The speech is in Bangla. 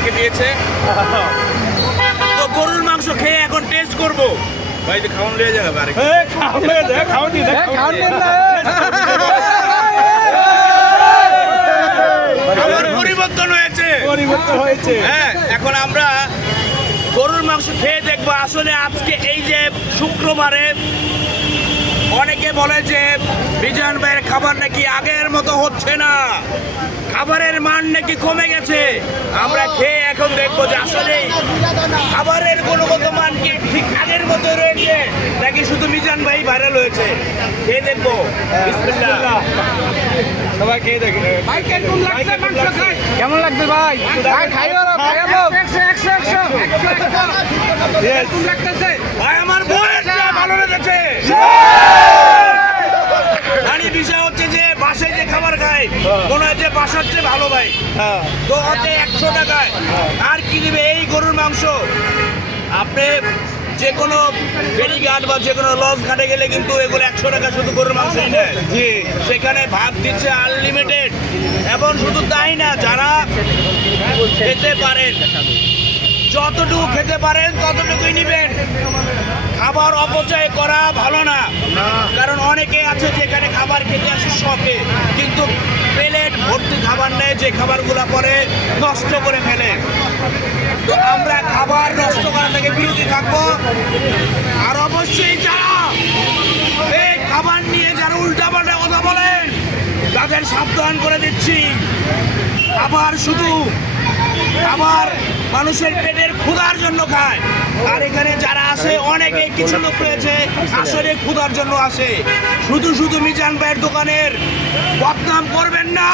আমাকে দিয়েছে। তো গরুর মাংস খেয়ে এখন টেস্ট করব। ভাই তো খাওয়ান লিয়ে যাবে আরে খাবার পরিবর্তন হয়েছে। হ্যাঁ, এখন আমরা গরুর মাংস খেয়ে দেখবো আসলে আজকে এই যে শুক্রবারে অনেকে বলে যে বিজন ভাইয়ের খাবার নাকি আগের মতো হচ্ছে না, খাবারের মান নাকি কমে গেছে। আমরা খেয়ে এখন দেখবো যে আসলে খাবারের গুণগত মান কি ঠিক আগের মতো রয়েছে নাকি শুধু মিজান ভাই ভাইরাল হয়েছে। খেয়ে দেখবো। বিসমিল্লাহ। সবাই খেয়ে দেখে ভাই কেমন লাগছে মাংস খাই? কেমন লাগছে ভাই? ভাই খাইও না, খাইও। 100 কেমন লাগতেছে? ভাই আমার বউয়ের চেয়ে ভালো লেগেছে। মানে বিষয় হচ্ছে যে বাসায় যে খাবার খাই মনে হয় যে বাসার চেয়ে ভালো ভাই। তো হচ্ছে 100 টাকায় আর কি দিবে এই গরুর মাংস। আপনি যে কোনো ফেরিঘাট বা যে কোনো লঞ্চ ঘাটে গেলে কিন্তু এগুলো 100 টাকা শুধু গরুর মাংসই নেয়। সেখানে ভাত দিচ্ছে আনলিমিটেড। এবং শুধু তাই না, যারা খেতে পারেন যতটুকু খেতে পারেন ততটুকুই নেবেন। খাবার অপচয় করা ভালো না, কারণ অনেকে আছে যেখানে খাবার খেতে আসে শখে, কিন্তু প্লেট ভর্তি খাবার নেয়, যে খাবারগুলো পরে নষ্ট করে ফেলে। তো আমরা খাবার নষ্ট করা থেকে বিরতি থাকবো। আর অবশ্যই যারা এই খাবার নিয়ে যারা উল্টাপাল্টা কথা বলেন তাদের সাবধান করে দিচ্ছি। খাবার মানুষের পেটের ক্ষুধার জন্য খায়, আর এখানে যারা আসে অনেকে কিছু লোক রয়েছে আসলে ক্ষুধার জন্য আসে। শুধু মিজান ভাইয়ের দোকানের বদনাম করবেন না।